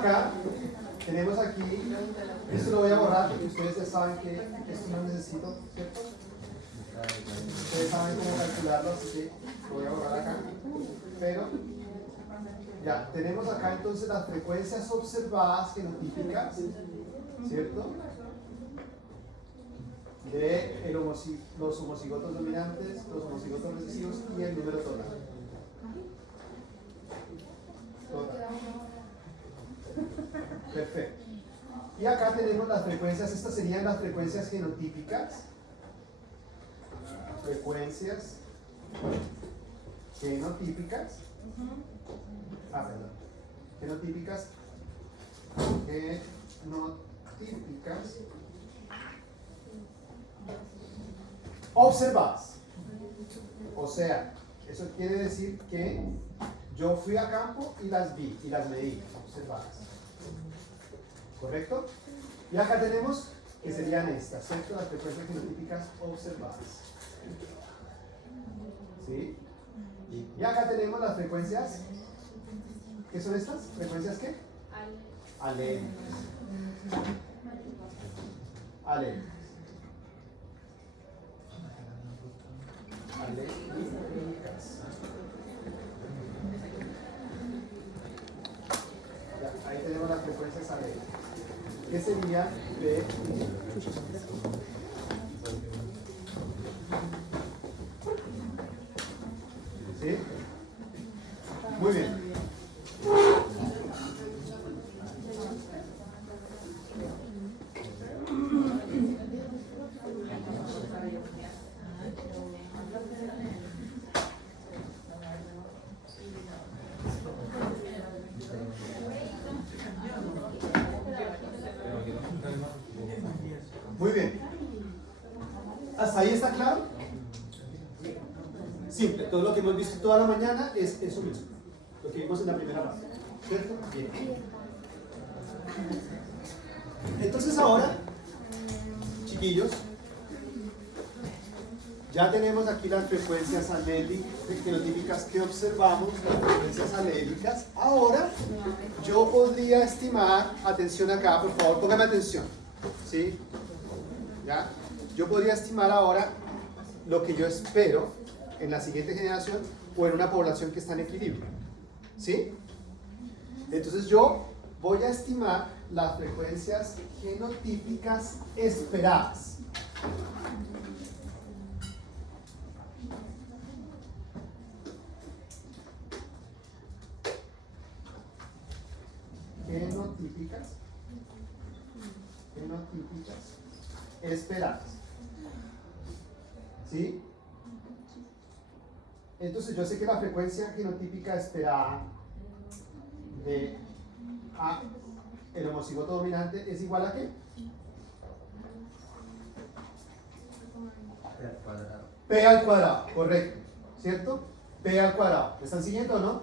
acá, tenemos aquí, esto lo voy a borrar porque ustedes ya saben que esto no necesito, ¿cierto? Ustedes saben cómo calcularlo, así que lo voy a borrar acá. Pero ya, tenemos acá entonces las frecuencias observadas genotípicas, ¿cierto? De los homocigotos dominantes, los homocigotos recesivos y el número total. Perfecto. Y acá tenemos las frecuencias, estas serían las frecuencias genotípicas. Frecuencias genotípicas. Perdón. Genotípicas. Genotípicas. Observadas. O sea, eso quiere decir que yo fui a campo y las vi y las medí, observadas. ¿Correcto? Y acá tenemos que serían estas, ¿cierto? Las frecuencias genotípicas observadas. ¿Sí? Y acá tenemos las frecuencias. ¿Qué son estas? ¿Frecuencias qué? Alélicas. Alélicas. Alélicas. Ya, ahí tenemos las frecuencias alélicas. ¿Qué sería de... ¿Sí? Muy bien. Muy bien. ¿Hasta ahí está claro? Simple. Todo lo que hemos visto toda la mañana es eso mismo. Lo que vimos en la primera parte. ¿Cierto? Bien. Entonces ahora, chiquillos, ya tenemos aquí las frecuencias genotípicas que observamos, las frecuencias alélicas. Ahora, yo podría estimar, atención acá, por favor, póngame atención. ¿Sí? ¿Ya? Yo podría estimar ahora lo que yo espero en la siguiente generación o en una población que está en equilibrio. ¿Sí? Entonces yo voy a estimar las frecuencias genotípicas esperadas. Genotípicas esperadas. ¿Sí? Entonces yo sé que la frecuencia genotípica esperada de A, el homocigoto dominante, es igual a ¿qué? P al cuadrado, correcto, ¿cierto? P al cuadrado, ¿me están siguiendo o no?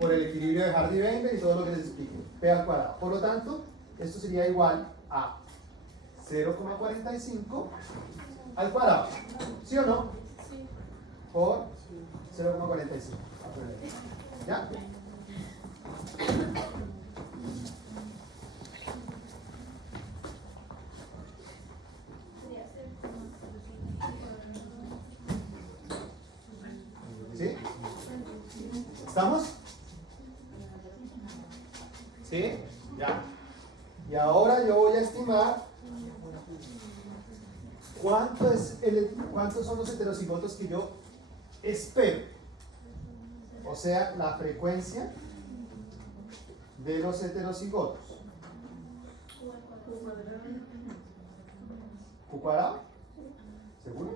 Por el equilibrio de Hardy-Weinberg y todo lo que les explico, P al cuadrado. Por lo tanto, esto sería igual a 0,45 al cuadrado, ¿sí o no? Sí. Por 0,45. ¿Ya? ¿Sí? ¿Estamos? ¿Sí? Ya. Y ahora yo voy a estimar cuántos son los heterocigotos que yo espero. O sea, la frecuencia de los heterocigotos. ¿Q cuadrado? ¿Seguro?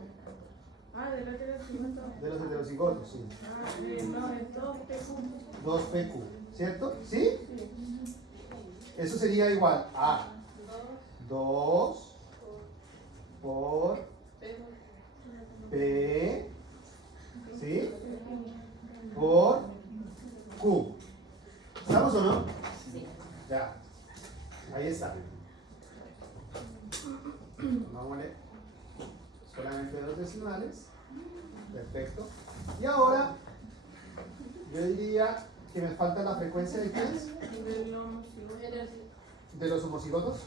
De los heterocigotos, sí. No, es 2PQ. 2PQ, ¿cierto? ¿Sí? Eso sería igual a 2 por P, ¿sí? Por Q. ¿Estamos o no? Sí. Ya. Ahí está. Vamos a leer. Solamente dos decimales. Perfecto. Y ahora, yo diría que me falta la frecuencia de ¿qué es? de los homocigotos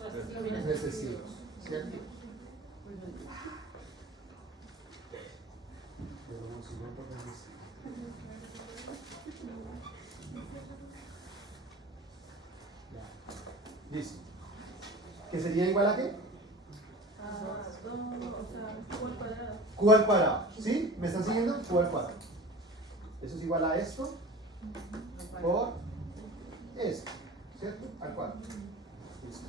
recesivos, ¿cierto? Del homocigoto recesivo. Ya. Listo. ¿Que sería igual a qué? Q al cuadrado. ¿Sí? ¿Me están siguiendo? Q al cuadrado. Eso es igual a esto por esto, ¿cierto? Al cuadrado. Listo.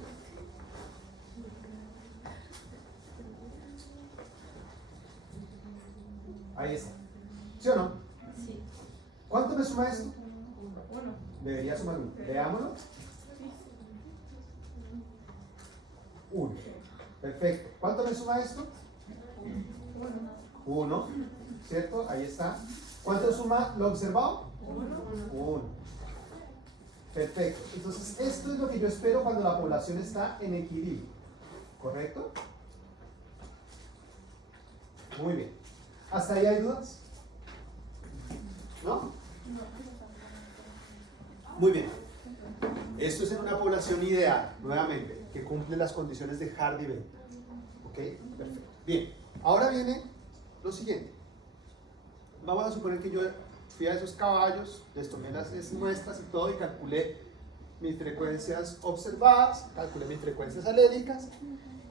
Ahí está. ¿Sí o no? Sí. ¿Cuánto me suma esto? 1. Debería sumar 1. Veámoslo. 1. Perfecto. ¿Cuánto me suma esto? 1. ¿Cierto? Ahí está. ¿Cuánto suma lo observado? 1. Perfecto. Entonces, esto es lo que yo espero cuando la población está en equilibrio. ¿Correcto? Muy bien. ¿Hasta ahí hay dudas? ¿No? Muy bien. Esto es en una población ideal, nuevamente, que cumple las condiciones de Hardy-Weyl. ¿Ok? Perfecto. Bien. Ahora viene lo siguiente. Vamos a suponer que yo fui a esos caballos, les tomé las muestras y todo y calculé mis frecuencias observadas, calculé mis frecuencias alélicas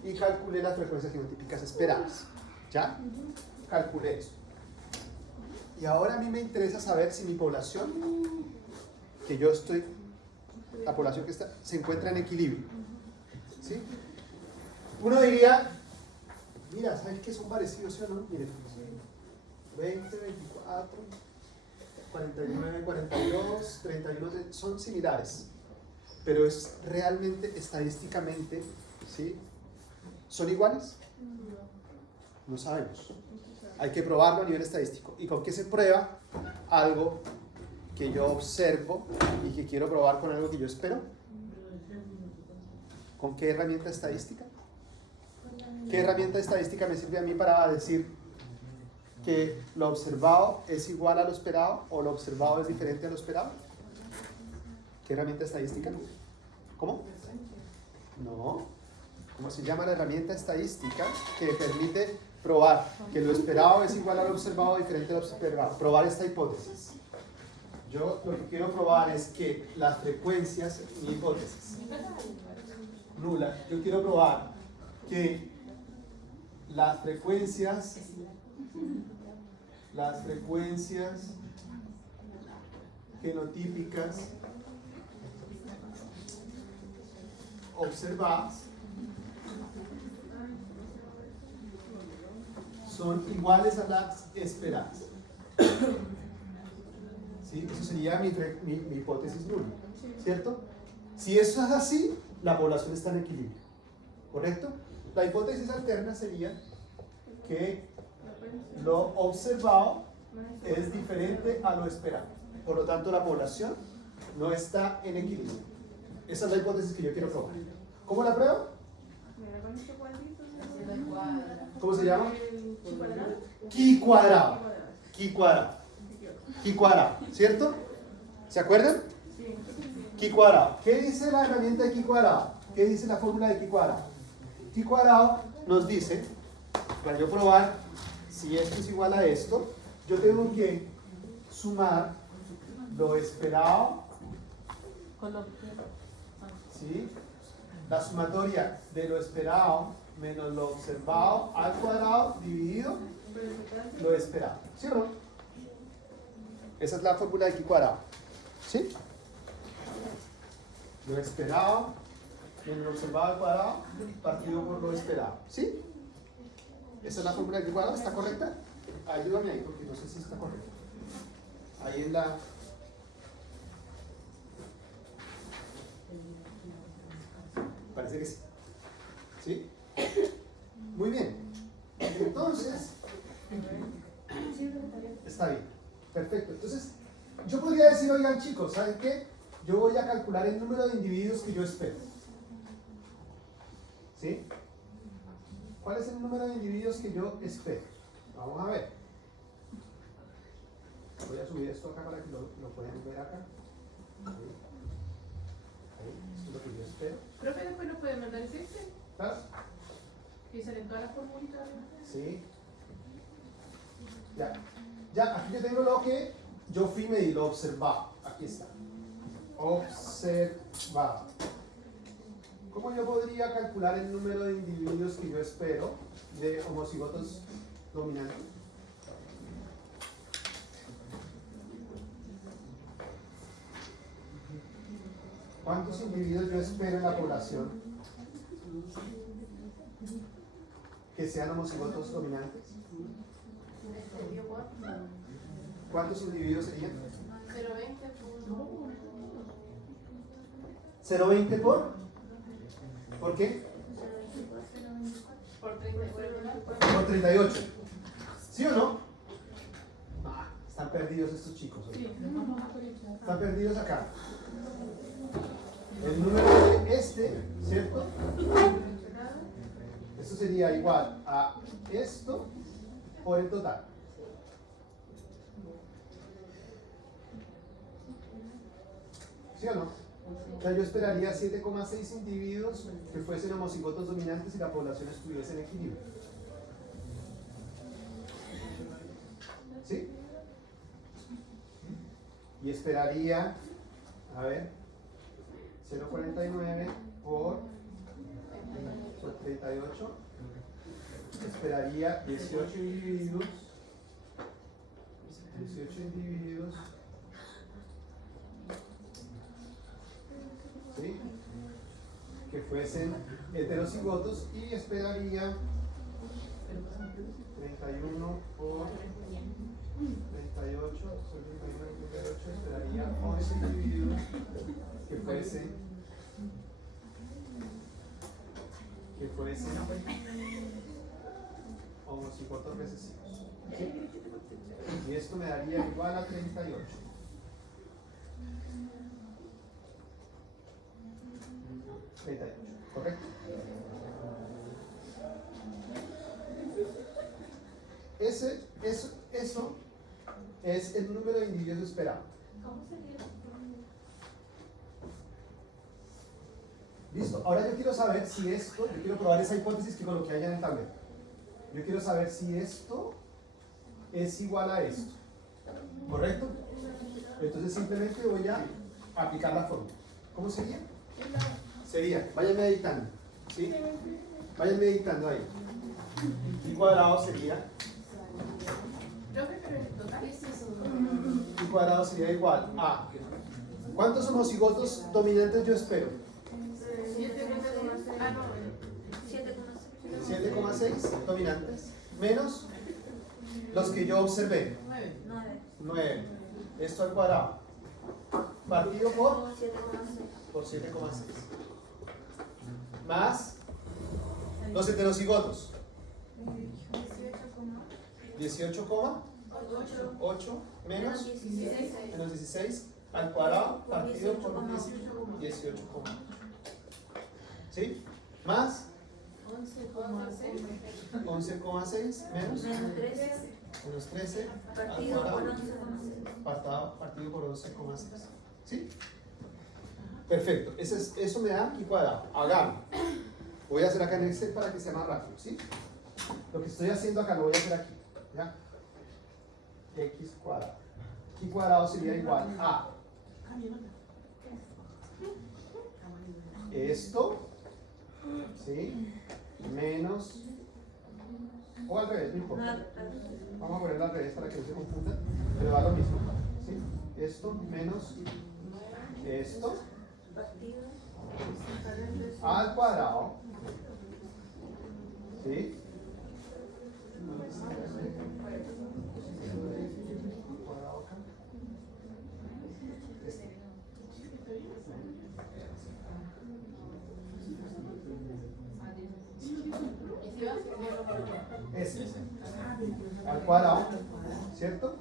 y calculé las frecuencias genotípicas esperadas. ¿Ya? Calculé eso. Y ahora a mí me interesa saber si mi población, que yo estoy, la población que está, se encuentra en equilibrio. ¿Sí? Uno diría, mira, ¿saben qué son parecidos, sí o no? Miren, 20, 24, 49, 42, 31, son similares, pero es realmente estadísticamente, ¿sí? ¿Son iguales? No sabemos. Hay que probarlo a nivel estadístico. ¿Y con qué se prueba algo que yo observo y que quiero probar con algo que yo espero? ¿Con qué herramienta estadística? ¿Qué herramienta estadística me sirve a mí para decir que lo observado es igual a lo esperado o lo observado es diferente a lo esperado? ¿Qué herramienta estadística? ¿Cómo? No. ¿Cómo se llama la herramienta estadística que permite probar que lo esperado es igual a lo observado o diferente a lo observado? Probar esta hipótesis. Yo lo que quiero probar es que las frecuencias, mi hipótesis nula, yo quiero probar que las frecuencias genotípicas observadas son iguales a las esperadas. ¿Sí? Eso sería mi hipótesis nula, ¿cierto? Si eso es así, la población está en equilibrio, ¿correcto? La hipótesis alterna sería que lo observado es diferente a lo esperado. Por lo tanto, la población no está en equilibrio. Esa es la hipótesis que yo quiero probar. ¿Cómo la pruebo? ¿Cómo se llama? Chi cuadrado. Chi cuadrado. Chi cuadrado, ¿cierto? ¿Se acuerdan? Chi cuadrado. ¿Qué dice la herramienta de chi cuadrado? ¿Qué dice la fórmula de chi cuadrado? Chi cuadrado nos dice, para yo probar si esto es igual a esto, yo tengo que sumar lo esperado, ¿sí? La sumatoria de lo esperado menos lo observado al cuadrado dividido lo esperado. ¿Sí o no? Esa es la fórmula de chi cuadrado. ¿Sí? Lo esperado menos lo observado al cuadrado partido por lo esperado. ¿Sí? ¿Esa es la fórmula de chi cuadrado? ¿Está correcta? Ayúdame ahí porque no sé si está correcta. Ahí en la... Parece que sí. ¿Sí? Muy bien. Entonces, está bien. Perfecto. Entonces, yo podría decir, oigan chicos, ¿saben qué? Yo voy a calcular el número de individuos que yo espero. ¿Sí? ¿Cuál es el número de individuos que yo espero? Vamos a ver. Voy a subir esto acá para que lo puedan ver acá. Ahí. Esto es lo que yo espero. Profe, verdad es este. ¿Claro? Y salen todas las formulitas. Sí. Ya. Ya, aquí yo tengo lo que yo fui y medí, lo observado. Aquí está. Observado. ¿Cómo yo podría calcular el número de individuos que yo espero de homocigotos dominantes? ¿Cuántos individuos yo espero en la población que sean homocigotos dominantes? ¿Cuántos individuos serían? 0,20 ¿por qué? Por 38. ¿Sí o no? Ah, están perdidos estos chicos. Sí, vamos a actualizar. Están perdidos acá. El número de este, ¿cierto? Esto sería igual a esto por el total. ¿Sí o no? O sea, yo esperaría 7,6 individuos que fuesen homocigotos dominantes y la población estuviese en equilibrio. ¿Sí? Y esperaría, a ver, 0,49 por 38. Esperaría 18 individuos. 18 individuos. ¿Sí? Que fuesen heterocigotos y esperaría 31 por 38, esperaría 11 individuos que fuesen homocigotos recesivos. ¿Sí? Y esto me daría igual a 38. ¿Correcto? Eso es el número de individuos esperado. Listo, ahora yo quiero saber si esto, yo quiero probar esa hipótesis que coloqué allá en el tablero. Yo quiero saber si esto es igual a esto. ¿Correcto? Entonces simplemente voy a aplicar la fórmula. ¿Cómo sería? Sería, vayan meditando, ¿sí? Vayan meditando ahí. Y cuadrado sería. Y cuadrado sería igual a. ¿Cuántos homocigotos dominantes yo espero? 7,6 dominantes. Menos los que yo observé. 9. Esto al cuadrado. Partido por 7,6. Más los heterocigotos. 18,8 menos 16 al cuadrado partido por 18,8. ¿Sí? Más 11,6 menos 13 partido por 11,6. Partido por 11,6. ¿Sí? Perfecto. Eso me da y cuadrado. Hagamos. Voy a hacer acá en Excel para que sea más rápido. ¿Sí? Lo que estoy haciendo acá lo voy a hacer aquí. ¿Ya? X cuadrado. Y cuadrado sería igual a esto, ¿sí? Menos, o al revés, no importa. Vamos a ponerlo al revés para que no se confunda, pero da lo mismo, ¿sí? Esto menos esto al cuadrado, ¿sí? Ese al cuadrado, ¿cierto?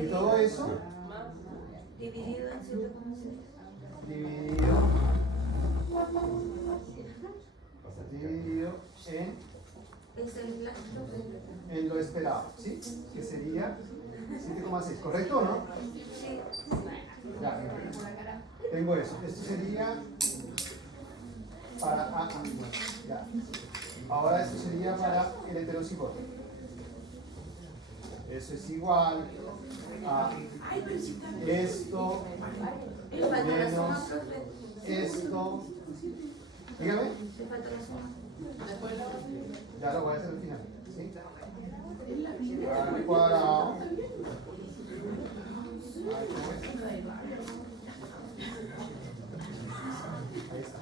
Y todo eso Dividido en 7,6. dividido en lo esperado, ¿sí? Que sería 7,6, ¿correcto o no? Sí. Ya, tengo eso. Esto sería para A igual. Ya. Ahora esto sería para el heterocigoto. Eso es igual a esto Le falta la menos suma, profe. esto. Dígame. Le falta la suma. Ya lo voy a hacer al final. ¿Sí? Al cuadrado. Ahí, ¿cómo es? Ahí está.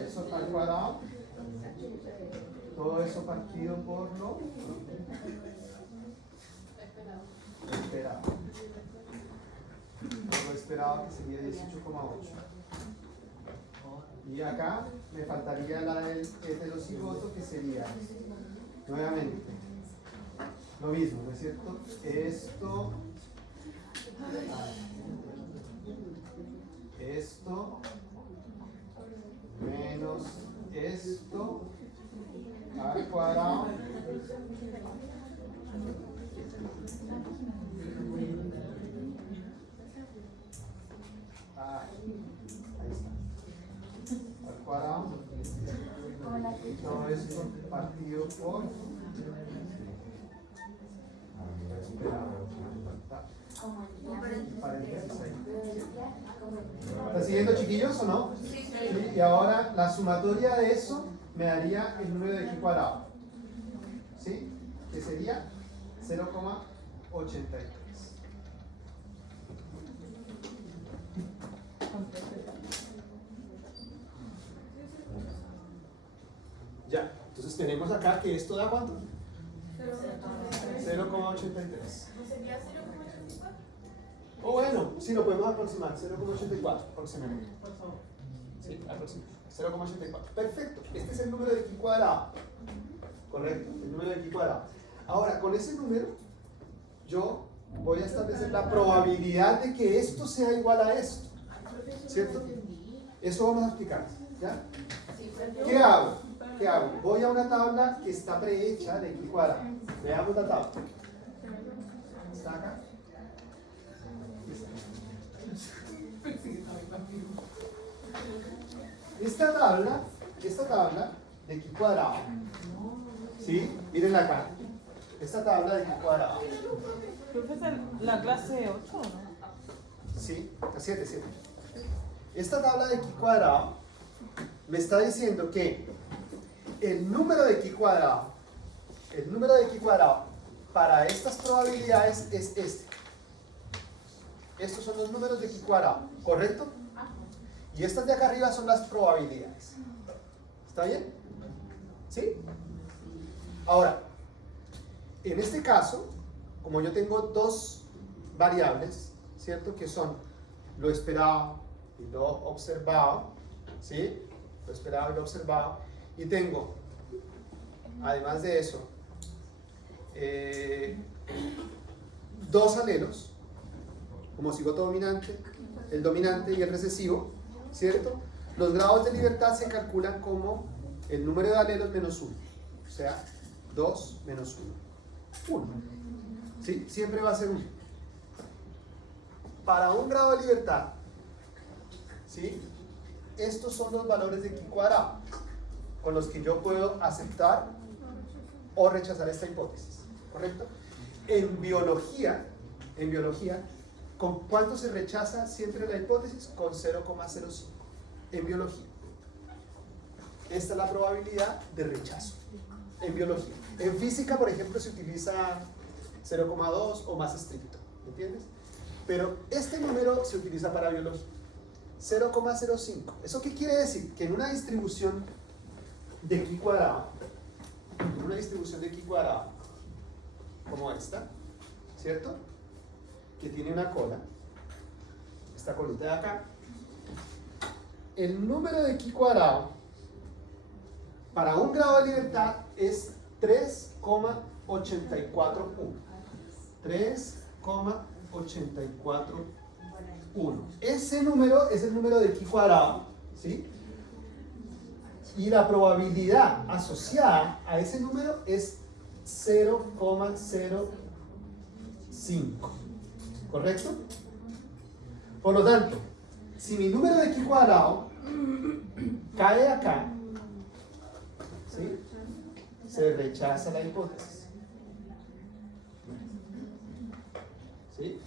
Eso al cuadrado. Todo eso partido por lo esperado. Por lo esperado, que sería 18,8. Y acá me faltaría la del heterocigoto, que sería nuevamente lo mismo, ¿no es cierto? Esto menos esto al cuadrado ahí está, al cuadrado, y todo esto partido por paréntesis ahí. ¿Está siguiendo, chiquillos, o no? Sí. Sí, y ahora la sumatoria de eso me daría el número de aquí cuadrado, ¿sí? Que sería 0,83. Ya, entonces tenemos acá que esto da ¿cuánto? 0,83. O bueno, sí lo podemos aproximar, 0,84 aproximadamente. Sí, aproximadamente. 0,84. Perfecto. Este es el número de aquí cuadrado. Correcto, el número de aquí cuadrado. Ahora, con ese número, yo voy a establecer la probabilidad de que esto sea igual a esto. ¿Cierto? Eso vamos a explicar. ¿Ya? ¿Qué hago? ¿Qué hago? Voy a una tabla que está prehecha de aquí cuadrado. Veamos la tabla. ¿Está acá? Esta tabla de aquí cuadrado, ¿sí? Miren acá, esta tabla de aquí cuadrado, Profesor, la clase 8, ¿no? ¿sí? La 7. Esta tabla de aquí cuadrado me está diciendo que el número de aquí cuadrado para estas probabilidades es este. Estos son los números de aquí cuadrado, ¿correcto? Y estas de acá arriba son las probabilidades. ¿Está bien? ¿Sí? Ahora, en este caso, como yo tengo dos variables, ¿cierto? Que son lo esperado y lo observado, ¿sí? Lo esperado y lo observado. Y tengo, además de eso, dos alelos, como cigoto dominante, el dominante y el recesivo, ¿cierto? Los grados de libertad se calculan como el número de alelos menos 1, o sea, 2 menos 1. 1. ¿Sí? Siempre va a ser 1. Para un grado de libertad, ¿sí? Estos son los valores de chi cuadrado, con los que yo puedo aceptar o rechazar esta hipótesis, ¿correcto? En biología, ¿con cuánto se rechaza siempre la hipótesis? Con 0,05 en biología. Esta es la probabilidad de rechazo en biología. En física, por ejemplo, se utiliza 0,2 o más estricto, ¿entiendes? Pero este número se utiliza para biología, 0,05. ¿Eso qué quiere decir? Que en una distribución de chi cuadrado, como esta, ¿cierto? Que tiene una cola, esta colita de acá, el número de chi cuadrado para un grado de libertad es 3,841. 3,841. Ese número es el número de chi cuadrado, ¿sí? Y la probabilidad asociada a ese número es 0,05. ¿Correcto? Por lo tanto, si mi número de chi cuadrado cae acá, ¿sí? Se rechaza la hipótesis. ¿Sí?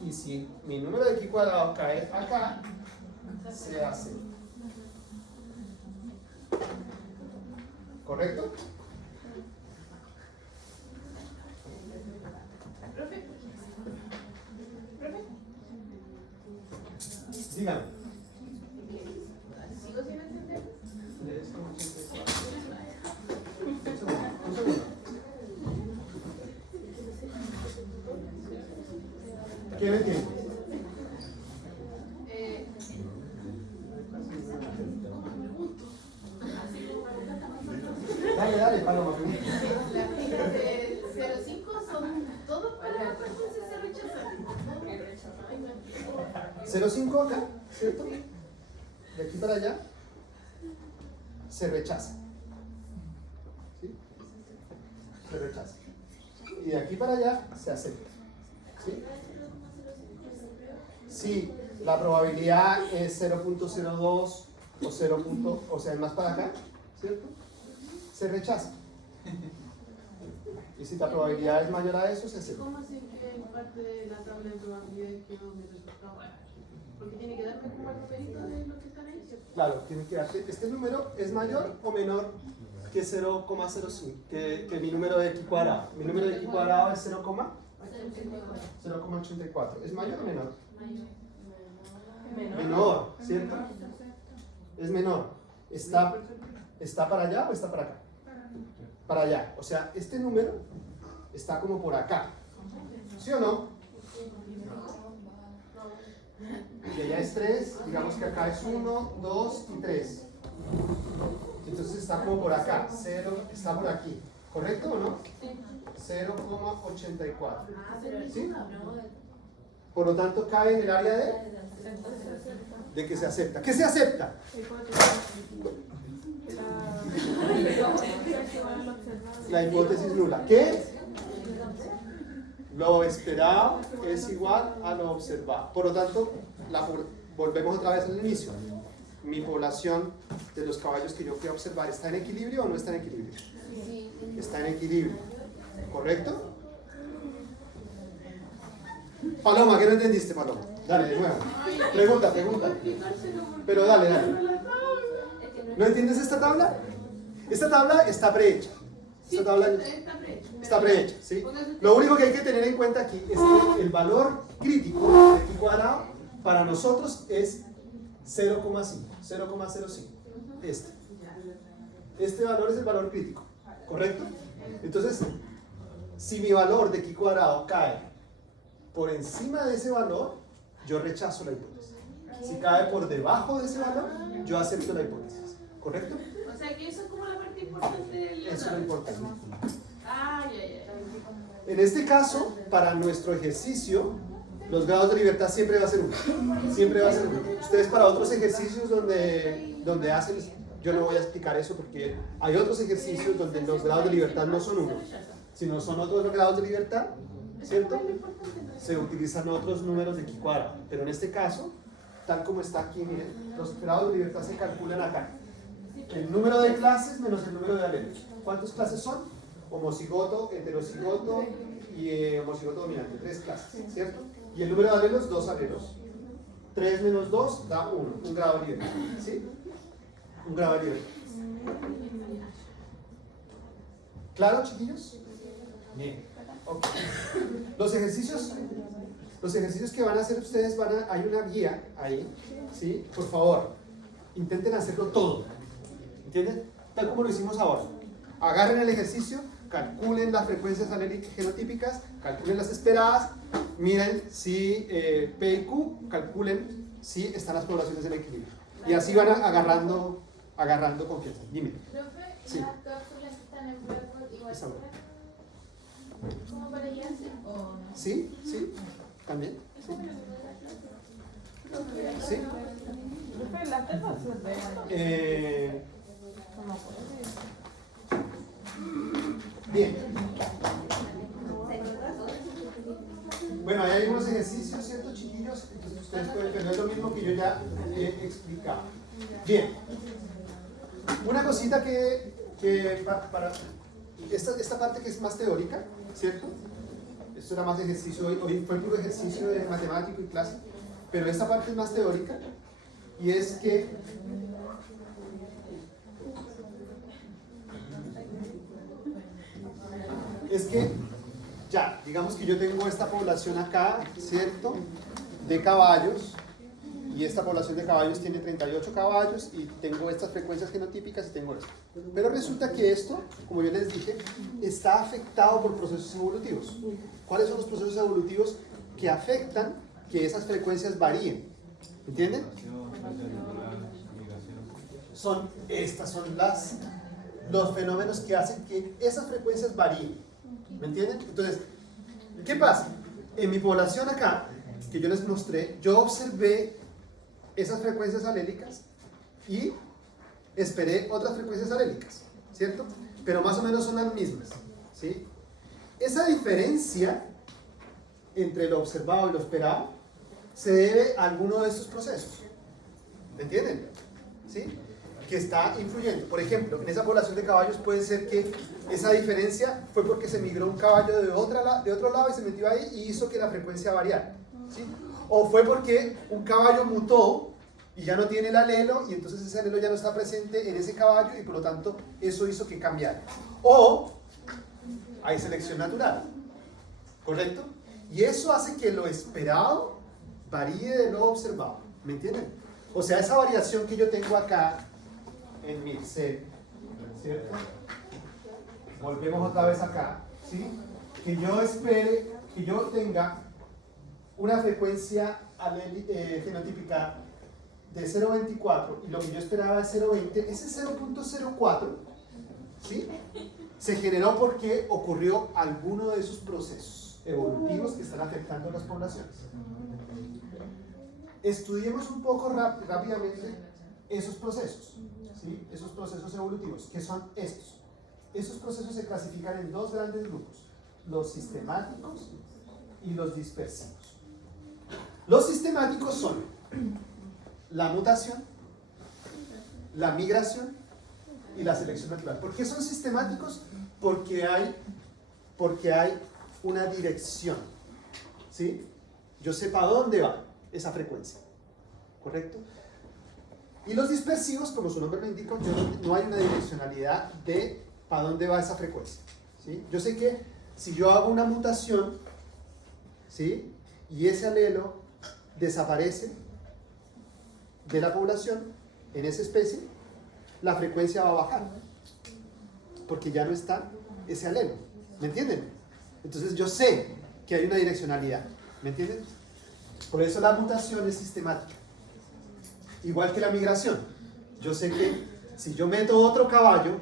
Y si mi número de aquí cuadrado cae acá, se hace. ¿Correcto? Profe. Profe. Dígame. ¿Sigo sin entender? Un segundo. ¿Quién entiende? Dale, Paloma. Las filas de 0,5 son todos para la frecuencia se rechazan. 0,5 acá, ¿cierto? De aquí para allá se rechaza. ¿Sí? Se rechaza. Y de aquí para allá se acepta. ¿Sí? Si la probabilidad es 0.02 o 0. O sea, es más para acá, ¿cierto? Se rechaza. Y si la probabilidad es mayor a eso, se acepta. ¿Cómo sé que parte de la tabla de probabilidades quedó mi resultado? Porque tiene que darme como el numerito de lo que están ahí, ¿cierto? Claro, tiene que darte. Este número es mayor o menor que 0,05, que mi número de x cuadrado. Mi número de x cuadrado es 0,84. ¿Es mayor o menor? Menor, ¿cierto? Es menor. ¿Está para allá o está para acá? Para allá. O sea, este número está como por acá. ¿Sí o no? Y allá es 3, digamos que acá es 1, 2 y 3. Entonces está como por acá, 0 está por aquí. ¿Correcto o no? 0,84. ¿Sí? Por lo tanto cae en el área de que se acepta. ¿Qué se acepta? La hipótesis nula. ¿Qué? Lo esperado es igual a lo observado. Por lo tanto, volvemos otra vez al inicio. Mi población de los caballos que yo fui a observar, ¿está en equilibrio o no está en equilibrio? Está en equilibrio. ¿Correcto? Paloma, ¿qué no entendiste, Paloma? Dale, de nuevo. Pregunta. Pero dale. ¿No entiendes esta tabla? Esta tabla está prehecha. Esta tabla está prehecha, ¿sí? Lo único que hay que tener en cuenta aquí es que el valor crítico de pi cuadrado para nosotros es 0,05. Este valor es el valor crítico, ¿correcto? Entonces, si mi valor de pi cuadrado cae por encima de ese valor, yo rechazo la hipótesis. Si cae por debajo de ese valor, yo acepto la hipótesis, ¿correcto? O sea que eso es como la parte importante del. Eso es lo importante. Ya. En este caso, para nuestro ejercicio, los grados de libertad siempre va a ser 1. Siempre va a ser 1. Ustedes para otros ejercicios donde hacen, yo no voy a explicar eso porque hay otros ejercicios donde los grados de libertad no son 1, sino son otros grados de libertad, ¿cierto? Se utilizan otros números de pi cuadrado. Pero en este caso, tal como está aquí, miren, los grados de libertad se calculan acá. El número de clases menos el número de alelos. ¿Cuántas clases son? Homocigoto, heterocigoto y homocigoto dominante. 3 clases, ¿cierto? Y el número de alelos, 2 alelos. 3 menos 2 da 1, un grado de libertad. ¿Sí? Un grado de libertad. ¿Claro, chiquillos? Bien. Okay. Los ejercicios que van a hacer ustedes, hay una guía ahí, ¿sí? Por favor, intenten hacerlo todo. ¿Entienden? Tal como lo hicimos ahora. Agarren el ejercicio, calculen las frecuencias alérgicas genotípicas, calculen las esperadas, miren si P y Q, calculen si están las poblaciones en equilibrio. Y así van agarrando confianza. Dime. Profe, Sí. las cápsulas que están en Blackboard igual Esa que acá. ¿Cómo para allá? ¿O no? ¿Sí? ¿Sí? ¿También? ¿Sí? ¿Sí? Profe, la teta se ve. No me acuerdo. Bien. Bueno, ahí hay unos ejercicios, ¿cierto, chiquillos? Entonces ustedes pueden tener lo mismo que yo ya he explicado. Bien. Una cosita que para esta parte que es más teórica, ¿cierto? Esto era más ejercicio, hoy fue puro ejercicio de matemático y clase, pero esta parte es más teórica y es que ya, digamos que yo tengo esta población acá, ¿cierto? De caballos, y esta población de caballos tiene 38 caballos, y tengo estas frecuencias genotípicas y tengo esto. Pero resulta que esto, como yo les dije, está afectado por procesos evolutivos. ¿Cuáles son los procesos evolutivos que afectan que esas frecuencias varíen? ¿Entienden? Estas son los fenómenos que hacen que esas frecuencias varíen. ¿Me entienden? Entonces, ¿qué pasa? En mi población acá, que yo les mostré, yo observé esas frecuencias alélicas y esperé otras frecuencias alélicas, ¿cierto? Pero más o menos son las mismas, ¿sí? Esa diferencia entre lo observado y lo esperado se debe a alguno de estos procesos. ¿Me entienden? ¿Sí? Que está influyendo. Por ejemplo, en esa población de caballos puede ser que esa diferencia fue porque se migró un caballo de otro lado y se metió ahí y hizo que la frecuencia variara, ¿sí? O fue porque un caballo mutó y ya no tiene el alelo y entonces ese alelo ya no está presente en ese caballo y por lo tanto eso hizo que cambiara. O hay selección natural, ¿correcto? Y eso hace que lo esperado varíe de lo observado, ¿me entienden? O sea, esa variación que yo tengo acá en mi ser, ¿cierto? Volvemos otra vez acá, ¿sí? Que yo espere, que yo tenga una frecuencia fenotípica de 0.24 y lo que yo esperaba de 0.20, ese 0.04, ¿sí? Se generó porque ocurrió alguno de esos procesos evolutivos que están afectando a las poblaciones. Estudiemos un poco rápidamente esos procesos, ¿sí? Esos procesos evolutivos, que son estos. Esos procesos se clasifican en dos grandes grupos, los sistemáticos y los dispersivos. Los sistemáticos son la mutación, la migración y la selección natural. ¿Por qué son sistemáticos? Porque hay una dirección, ¿sí? Yo sé para dónde va esa frecuencia, ¿correcto? Y los dispersivos, como su nombre lo indica, no hay una direccionalidad de para dónde va esa frecuencia, ¿sí? Yo sé que si yo hago una mutación, ¿sí? Y ese alelo desaparece de la población en esa especie, la frecuencia va a bajar porque ya no está ese alelo, ¿me entienden? Entonces yo sé que hay una direccionalidad, ¿me entienden? Por eso la mutación es sistemática, igual que la migración. Yo sé que si yo meto otro caballo,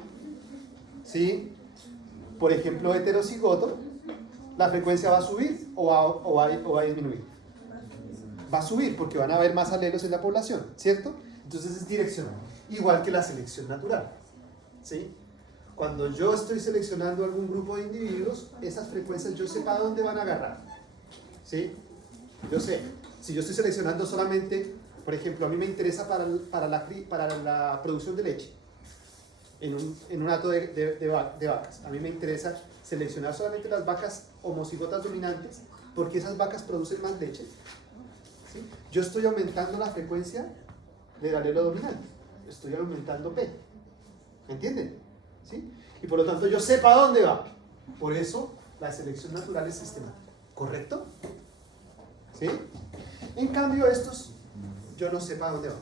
¿sí? Por ejemplo heterocigoto, la frecuencia va a subir o va a disminuir. Va a subir porque van a haber más alelos en la población, ¿cierto? Entonces es direccional, igual que la selección natural, ¿sí? Cuando yo estoy seleccionando algún grupo de individuos, esas frecuencias yo sé para dónde van a agarrar, ¿sí? Yo sé, si yo estoy seleccionando solamente, por ejemplo, a mí me interesa para la producción de leche en un hato de vacas, a mí me interesa seleccionar solamente las vacas homocigotas dominantes porque esas vacas producen más leche, ¿sí? Yo estoy aumentando la frecuencia del alelo dominante, estoy aumentando P, ¿me entienden? ¿Sí? Y por lo tanto yo sé para dónde va, por eso la selección natural es sistemática, ¿correcto? ¿Sí? En cambio estos yo no sé para dónde van,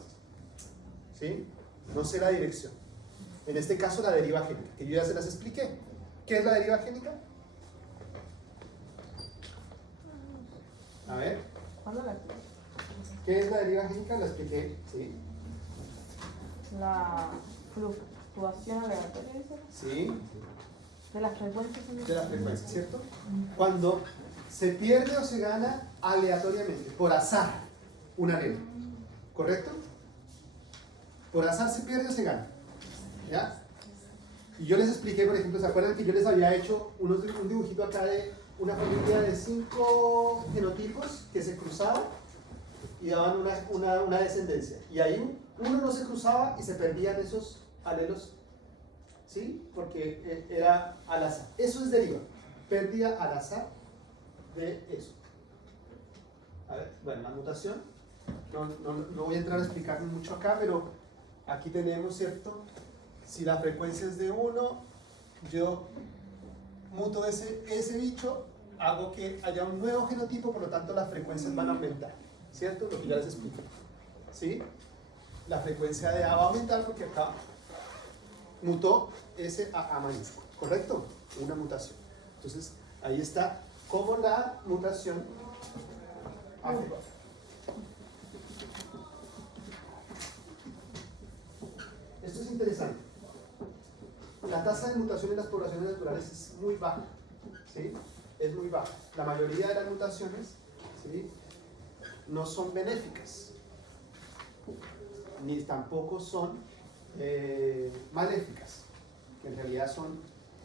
¿sí? No sé la dirección. En este caso la deriva génica, que yo ya se las expliqué. ¿Qué es la deriva génica? A ver. ¿Qué es la deriva génica? La expliqué, ¿sí? La fluctuación aleatoria, ¿dice? Sí. De las frecuencias. De la frecuencia, ¿cierto? Cuando se pierde o se gana aleatoriamente, por azar, un alelo. ¿Correcto? Por azar se pierde o se gana. ¿Ya? Y yo les expliqué, por ejemplo, ¿se acuerdan que yo les había hecho un dibujito acá de una familia de 5 genotipos que se cruzaban y daban una descendencia. Y ahí uno no se cruzaba y se perdían esos alelos, ¿sí? Porque era al azar. Eso es deriva. Pérdida al azar de eso. A ver, bueno, la mutación. No voy a entrar a explicar mucho acá, pero aquí tenemos, ¿cierto? Si la frecuencia es de 1, yo muto ese bicho, hago que haya un nuevo genotipo, por lo tanto las frecuencias van a aumentar, ¿cierto? Lo que ya les explico, ¿sí? La frecuencia de A va a aumentar porque acá mutó ese a mayúsculo, ¿correcto? Una mutación. Entonces, ahí está cómo la mutación afecta. Esto es interesante. La tasa de mutación en las poblaciones naturales es muy baja, ¿sí? Es muy baja. La mayoría de las mutaciones, ¿sí?, no son benéficas, ni tampoco son maléficas, que en realidad son,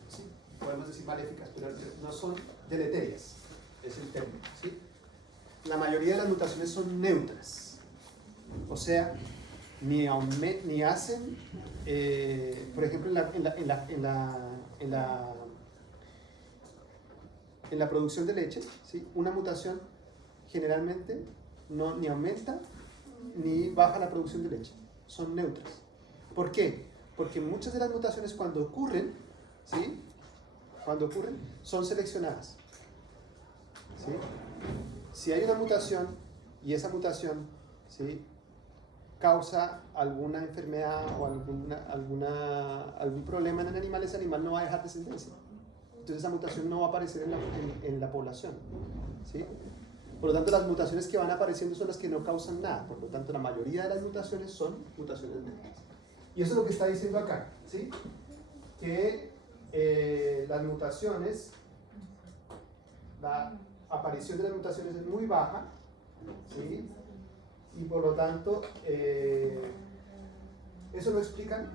sí, podemos decir maléficas, pero no son deleterias, es el término, ¿sí? La mayoría de las mutaciones son neutras, o sea, ni hacen, por ejemplo, en la producción de leche, ¿sí?, una mutación generalmente ni aumenta ni baja la producción de leche, son neutras. ¿Por qué? Porque muchas de las mutaciones cuando ocurren, ¿sí?, son seleccionadas, ¿sí? Si hay una mutación y esa mutación, ¿sí?, causa alguna enfermedad o algún problema en el animal, ese animal no va a dejar descendencia. Entonces esa mutación no va a aparecer en la población, ¿sí? Por lo tanto, las mutaciones que van apareciendo son las que no causan nada. Por lo tanto, la mayoría de las mutaciones son mutaciones neutras. Y eso es lo que está diciendo acá, ¿sí? Que las mutaciones, la aparición de las mutaciones es muy baja, ¿sí? Y por lo tanto, eso no explica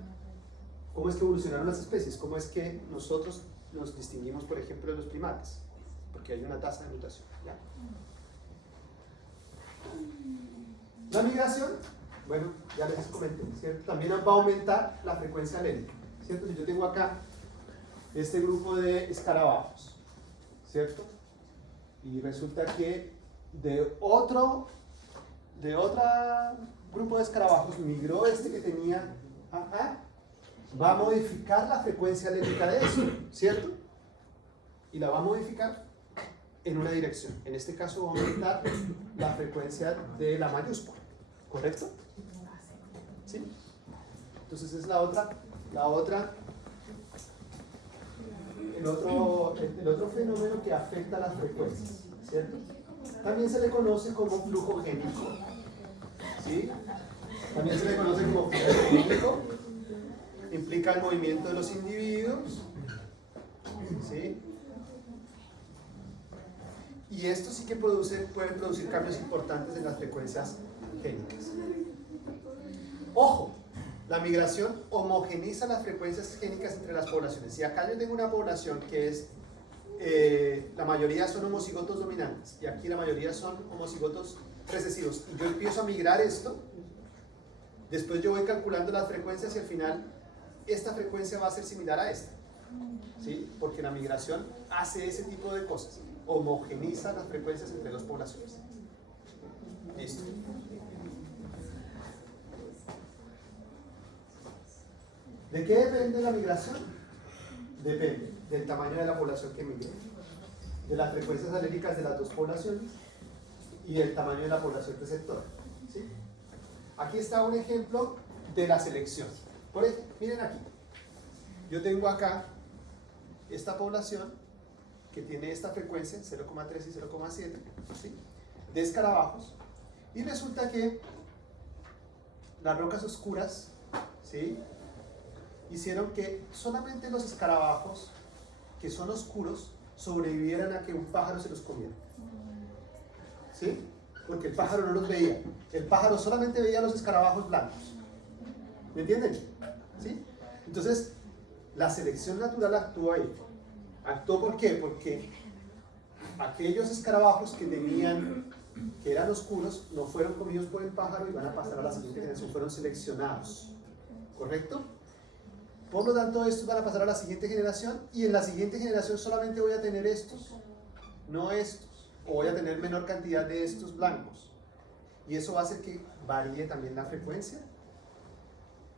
cómo es que evolucionaron las especies, cómo es que nosotros nos distinguimos, por ejemplo, de los primates, porque hay una tasa de mutación, ¿ya? La migración, bueno, ya les comenté, ¿cierto? También va a aumentar la frecuencia alélica, ¿cierto? Si yo tengo acá este grupo de escarabajos, ¿cierto? Y resulta que de otro grupo de escarabajos migró este que tenía AA, va a modificar la frecuencia alélica de eso, ¿cierto? Y la va a modificar en una dirección. En este caso va a aumentar la frecuencia de la mayúscula, ¿correcto? ¿Sí? Entonces es el otro fenómeno que afecta las frecuencias, ¿cierto? También se le conoce como flujo génico, ¿sí? También se le conoce como flujo génico, implica el movimiento de los individuos, ¿sí? Y esto sí que puede producir cambios importantes en las frecuencias génicas. Ojo, la migración homogeniza las frecuencias génicas entre las poblaciones. Si acá yo tengo una población que es, la mayoría son homocigotos dominantes y aquí la mayoría son homocigotos recesivos, y yo empiezo a migrar esto, después yo voy calculando las frecuencias y al final esta frecuencia va a ser similar a esta, ¿sí? Porque la migración hace ese tipo de cosas, homogeniza las frecuencias entre dos poblaciones. Listo. ¿De qué depende la migración? Depende del tamaño de la población que migra, de las frecuencias aléricas de las dos poblaciones y del tamaño de la población receptora, ¿sí? Aquí está un ejemplo de la selección. Por ejemplo, miren aquí, yo tengo acá esta población que tiene esta frecuencia 0,3 y 0,7, ¿sí?, de escarabajos, y resulta que las rocas oscuras, ¿sí?, hicieron que solamente los escarabajos que son oscuros sobrevivieran a que un pájaro se los comiera, ¿sí? Porque el pájaro no los veía, el pájaro solamente veía los escarabajos blancos, ¿me entienden? ¿Sí? Entonces la selección natural actuó ahí. ¿Actuó por qué? Porque aquellos escarabajos que tenían que eran oscuros no fueron comidos por el pájaro y van a pasar a la siguiente generación, fueron seleccionados. ¿Correcto? Por lo tanto, estos van a pasar a la siguiente generación y en la siguiente generación solamente voy a tener estos, no estos, o voy a tener menor cantidad de estos blancos. Y eso va a hacer que varíe también la frecuencia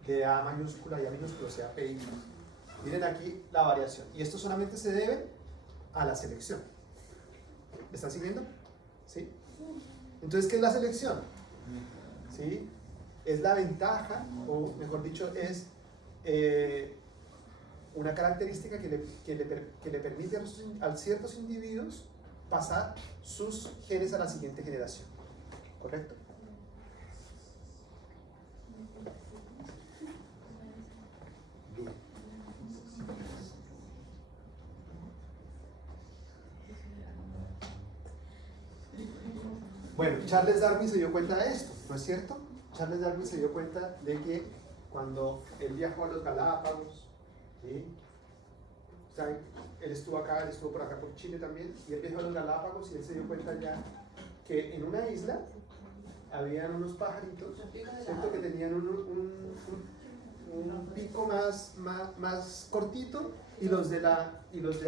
de A mayúscula y A minúscula, o sea, PI. Miren aquí la variación. Y esto solamente se debe a la selección. ¿Me están siguiendo? ¿Sí? Entonces, ¿qué es la selección? ¿Sí? Es la ventaja, o mejor dicho, es una característica que le permite a ciertos individuos pasar sus genes a la siguiente generación. ¿Correcto? Bien. Bueno, Charles Darwin se dio cuenta de esto, ¿no es cierto? Charles Darwin se dio cuenta de que cuando él viajó a los Galápagos, ¿sí? O sea, él estuvo acá, él estuvo por acá por Chile también, y él viajó a los Galápagos y él se dio cuenta ya que en una isla habían unos pajaritos, ¿cierto? Que tenían un pico más cortito y los de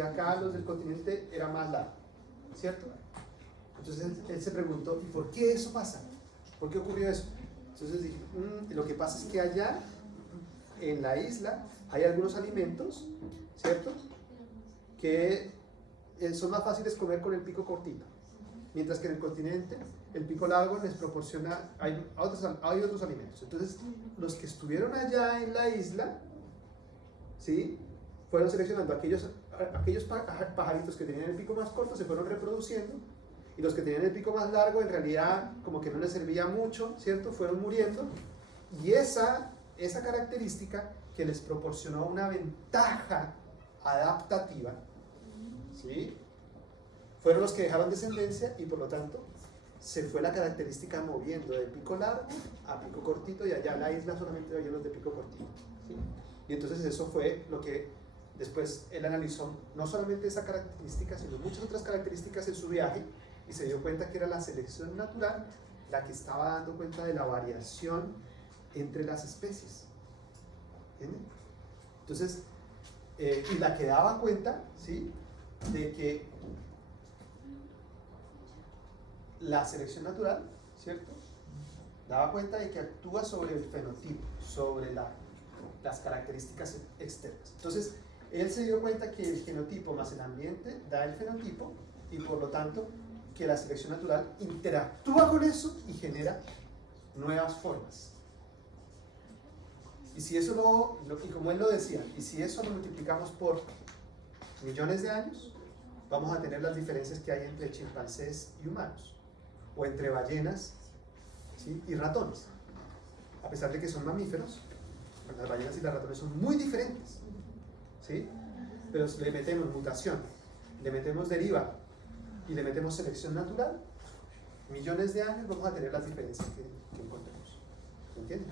acá, los del continente, era más largo, ¿cierto? Entonces él se preguntó, ¿y por qué eso pasa? ¿Por qué ocurrió eso? Entonces dije, lo que pasa es que allá en la isla hay algunos alimentos, ¿cierto? Que son más fáciles comer con el pico cortito, mientras que en el continente el pico largo les proporciona, hay otros alimentos. Entonces los que estuvieron allá en la isla, ¿sí? Fueron seleccionando aquellos pajaritos que tenían el pico más corto, se fueron reproduciendo, y los que tenían el pico más largo en realidad como que no les servía mucho, ¿cierto? Fueron muriendo, y esa característica que les proporcionó una ventaja adaptativa, ¿sí? Fueron los que dejaron descendencia y por lo tanto se fue la característica moviendo de pico largo a pico cortito, y allá en la isla solamente había los de pico cortito, ¿sí? Y entonces eso fue lo que después él analizó, no solamente esa característica, sino muchas otras características en su viaje, y se dio cuenta que era la selección natural la que estaba dando cuenta de la variación entre las especies. ¿Entienden? Entonces, y la que daba cuenta, ¿sí?, de que la selección natural, ¿cierto?, daba cuenta de que actúa sobre el fenotipo, sobre las características externas. Entonces, él se dio cuenta que el genotipo más el ambiente da el fenotipo, y por lo tanto que la selección natural interactúa con eso y genera nuevas formas. Y si eso y como él lo decía, y si eso lo multiplicamos por millones de años, vamos a tener las diferencias que hay entre chimpancés y humanos, o entre ballenas, ¿sí?, y ratones. A pesar de que son mamíferos, las ballenas y los ratones son muy diferentes, ¿sí? Pero si le metemos mutación, le metemos deriva y le metemos selección natural, millones de años vamos a tener las diferencias que encontremos. ¿Se entiende?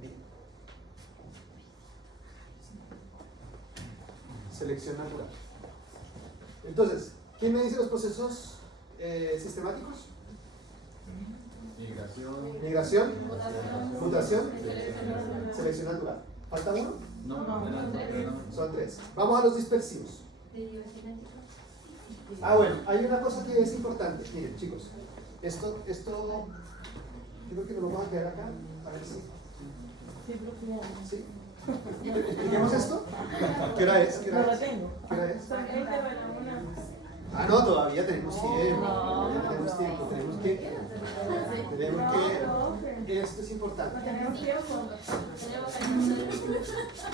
Bien. Selección natural. Entonces, ¿quién me dice los procesos sistemáticos? Migración, mutación, selección natural. ¿Falta uno? No. Son tres. Vamos a los dispersivos. Bueno, hay una cosa que es importante. Miren, chicos, esto yo creo que lo vamos a quedar acá. A ver si. ¿Sí? ¿Expliquemos esto? ¿Qué hora es? No lo tengo. ¿Qué hora es? Son 20 para una. No, todavía tenemos tiempo. No. Tenemos tiempo. Esto es importante. Tenemos tiempo.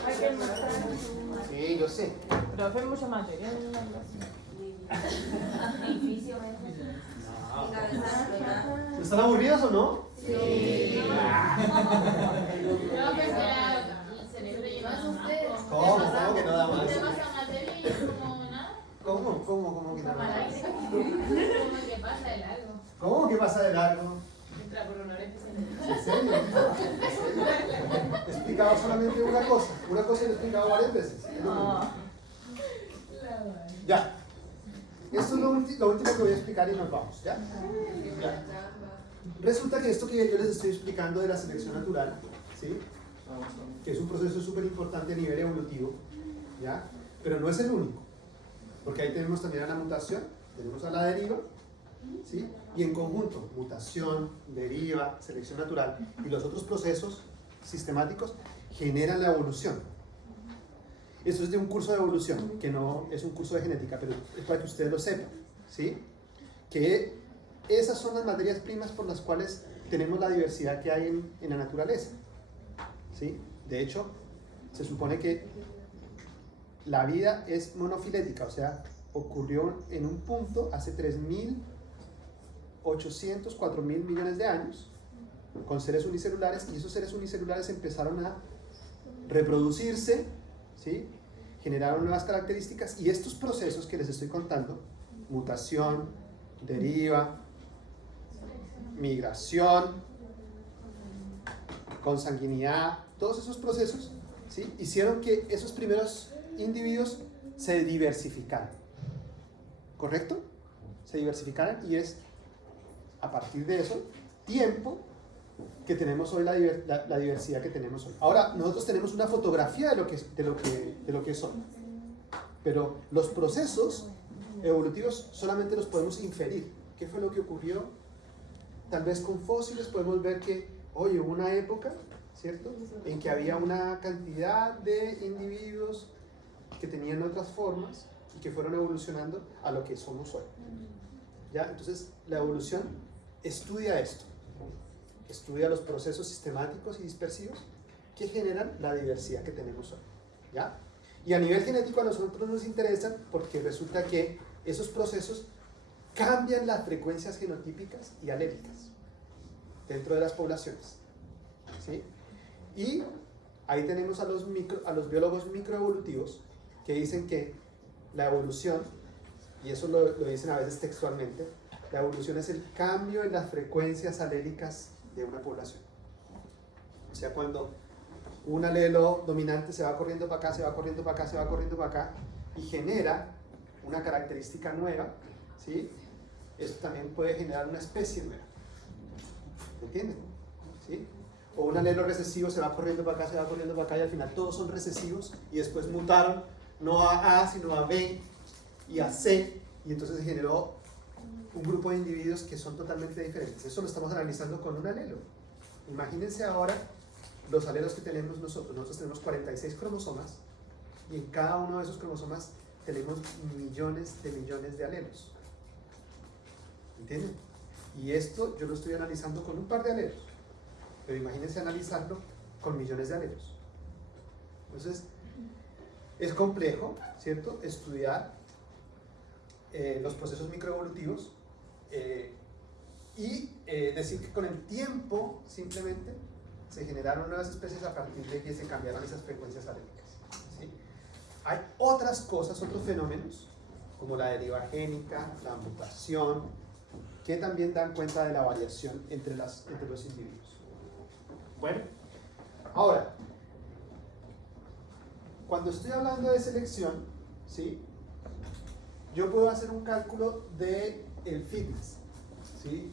Hay que mostrar. Sí, yo sé. Profe, mucha materia. ¿Están aburridos o no? Sí. ¿Cómo? ¿Cómo que no da más? ¿Cómo? ¿Cómo que no da más? ¿Cómo que pasa de largo? ¿Cómo que pasa de largo? Entra por una vez. ¿En serio? He explicado solamente una cosa y lo he explicado varias veces. No. Ya. Esto es lo último que voy a explicar y nos vamos, ¿ya? Ya. Resulta que esto que yo les estoy explicando de la selección natural, ¿sí? Que es un proceso súper importante a nivel evolutivo, ¿ya? Pero no es el único, porque ahí tenemos también a la mutación, tenemos a la deriva, ¿sí? Y en conjunto, mutación, deriva, selección natural y los otros procesos sistemáticos generan la evolución. Eso es de un curso de evolución, que no es un curso de genética, pero es para que ustedes lo sepan, ¿sí? Que esas son las materias primas por las cuales tenemos la diversidad que hay en la naturaleza, ¿sí? De hecho, se supone que la vida es monofilética, o sea, ocurrió en un punto hace 3.800, 4.000 millones de años, con seres unicelulares, y esos seres unicelulares empezaron a reproducirse, ¿sí? Generaron nuevas características, y estos procesos que les estoy contando, mutación, deriva, migración, consanguinidad, todos esos procesos, ¿sí? Hicieron que esos primeros individuos se diversificaran, ¿correcto? Se diversificaran, y es a partir de eso tiempo que tenemos hoy la diversidad que tenemos hoy. Ahora, nosotros tenemos una fotografía de lo que es hoy, pero los procesos evolutivos solamente los podemos inferir. ¿Qué fue lo que ocurrió? Tal vez con fósiles podemos ver que hoy hubo una época, ¿cierto?, en que había una cantidad de individuos que tenían otras formas y que fueron evolucionando a lo que somos hoy. ¿Ya? Entonces, la evolución estudia esto. Estudia los procesos sistemáticos y dispersivos que generan la diversidad que tenemos hoy, ¿ya? Y a nivel genético a nosotros nos interesan porque resulta que esos procesos cambian las frecuencias genotípicas y alérgicas dentro de las poblaciones, ¿sí? Y ahí tenemos a los biólogos microevolutivos que dicen que la evolución, y eso lo dicen a veces textualmente, la evolución es el cambio en las frecuencias aléricas de una población. O sea, cuando un alelo dominante se va corriendo para acá, se va corriendo para acá, se va corriendo para acá, y genera una característica nueva, ¿sí? Eso también puede generar una especie nueva. ¿Entienden? ¿Sí? O un alelo recesivo se va corriendo para acá, se va corriendo para acá, y al final todos son recesivos, y después mutaron no a A, sino a B y a C, y entonces se generó un grupo de individuos que son totalmente diferentes. Eso lo estamos analizando con un alelo. Imagínense ahora los alelos que tenemos nosotros. Nosotros tenemos 46 cromosomas, y en cada uno de esos cromosomas tenemos millones de alelos. ¿Entienden? Y esto yo lo estoy analizando con un par de alelos, pero imagínense analizarlo con millones de alelos. Entonces, es complejo, ¿cierto?, estudiar los procesos microevolutivos y decir que con el tiempo simplemente se generaron nuevas especies a partir de que se cambiaron esas frecuencias alérgicas, ¿sí? Hay otras cosas, otros fenómenos, como la deriva génica, la mutación, que también dan cuenta de la variación entre los individuos. Bueno, ahora, cuando estoy hablando de selección, ¿sí?, yo puedo hacer un cálculo del fitness, ¿sí?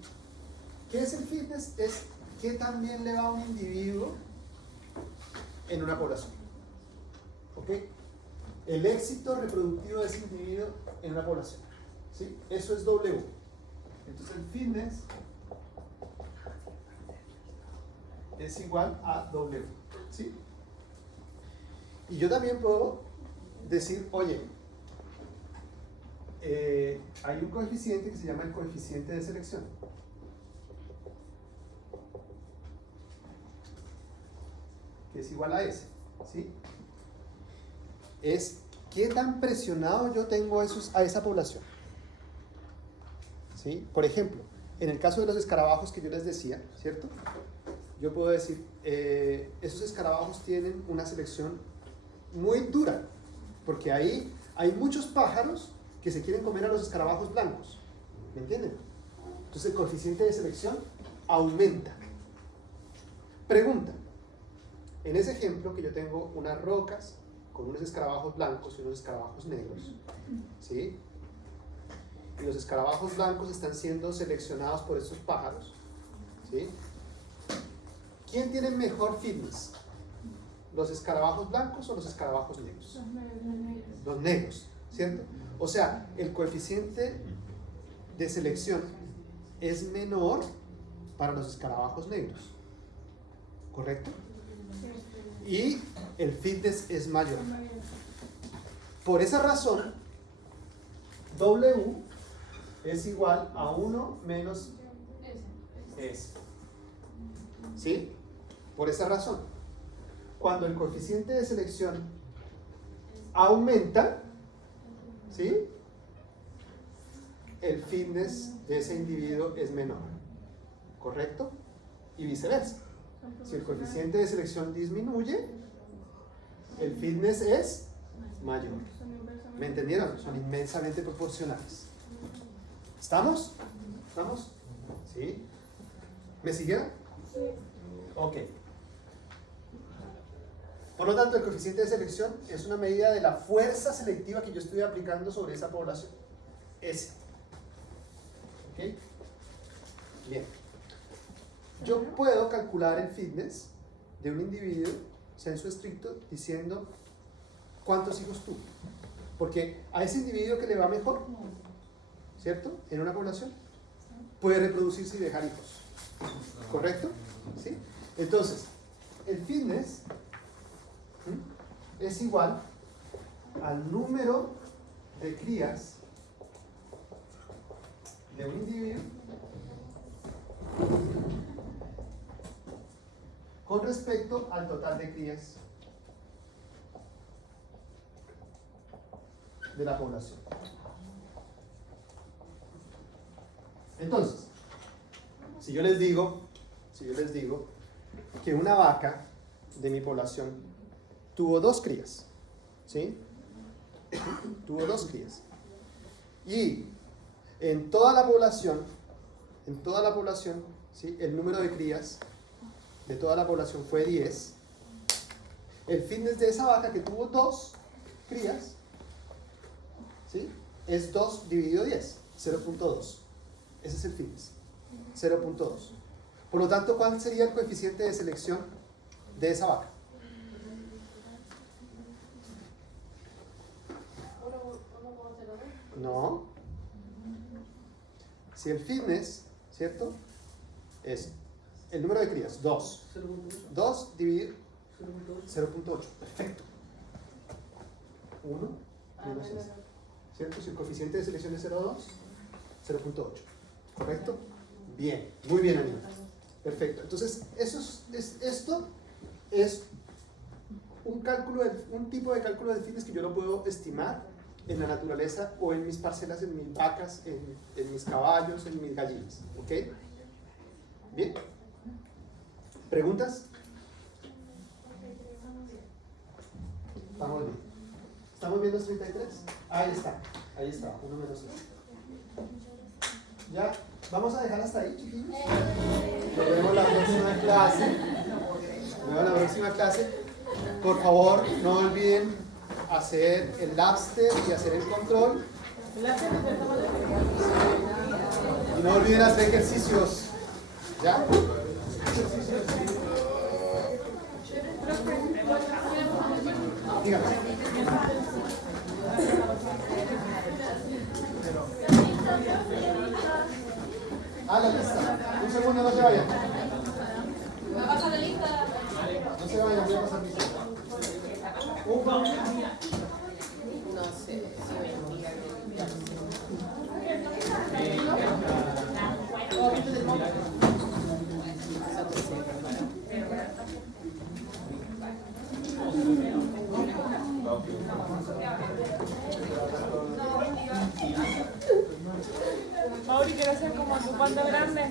¿Qué es el fitness? Es qué tan bien le va a un individuo en una población, ¿ok? El éxito reproductivo de ese individuo en una población, ¿sí? Eso es W. Entonces el fitness es igual a W, ¿sí? Y yo también puedo decir, oye, hay un coeficiente que se llama el coeficiente de selección. Que es igual a S, ¿sí? Es qué tan presionado yo tengo a esa población, ¿sí? Por ejemplo, en el caso de los escarabajos que yo les decía, ¿cierto? Yo puedo decir, esos escarabajos tienen una selección muy dura, porque ahí hay muchos pájaros que se quieren comer a los escarabajos blancos, ¿me entienden? Entonces el coeficiente de selección aumenta. Pregunta, en ese ejemplo que yo tengo unas rocas con unos escarabajos blancos y unos escarabajos negros, ¿sí? y los escarabajos blancos están siendo seleccionados por estos pájaros, ¿sí? ¿Quién tiene mejor fitness? ¿Los escarabajos blancos o los escarabajos negros? Los negros, ¿cierto? O sea, el coeficiente de selección es menor para los escarabajos negros, ¿correcto? Y el fitness es mayor. Por esa razón, W es igual a 1 menos S. ¿Sí? Por esa razón. Cuando el coeficiente de selección aumenta, ¿sí? El fitness de ese individuo es menor, ¿correcto? Y viceversa. Si el coeficiente de selección disminuye, el fitness es mayor. ¿Me entendieron? Son inmensamente proporcionales. ¿Estamos? ¿Estamos? ¿Sí? ¿Me siguieron? Sí. Ok. Por lo tanto, el coeficiente de selección es una medida de la fuerza selectiva que yo estoy aplicando sobre esa población. S. ¿Ok? Bien. Yo puedo calcular el fitness de un individuo, sensu estricto, diciendo cuántos hijos tuvo. Porque a ese individuo que le va mejor, ¿cierto? En una población, puede reproducirse y dejar hijos. ¿Correcto? ¿Sí? Entonces, el fitness es igual al número de crías de un individuo con respecto al total de crías de la población. Entonces, si yo les digo que una vaca de mi población tuvo 2 crías, ¿sí? Tuvo 2 crías. Y en toda la población, ¿sí? El número de crías de toda la población fue 10. El fitness de esa vaca que tuvo 2 crías, ¿sí? Es 2 dividido 10, 0.2. Ese es el fitness, 0.2. Por lo tanto, ¿cuál sería el coeficiente de selección de esa vaca? No. Si el fitness, ¿cierto? Es el número de crías, 2. 2 dividido 0.8. Perfecto. 1 menos S. ¿Cierto? Si el coeficiente de selección es 0.2, 0.8. ¿Correcto? Bien. Muy bien, Anita. Perfecto. Entonces, esto es un tipo de cálculo de fitness que yo lo puedo estimar en la naturaleza o en mis parcelas, en mis vacas, en mis caballos, en mis gallinas. ¿Ok? Bien. ¿Preguntas? Estamos bien. ¿Estamos viendo 33? Ahí está. Ahí está. 1 menos 6. Ya. Vamos a dejar hasta ahí, chiquillos. Nos vemos la próxima clase. Por favor, no olviden hacer el labster y hacer el control. Y no olviden hacer ejercicios. ¿Ya? Dígame. La lista. Un segundo, no se vayan. ¿Va a pasar la lista? No se vayan, voy a pasar lista. No sé si voy a mirar. Mauri, ¿quieres ser como tu cuando grande?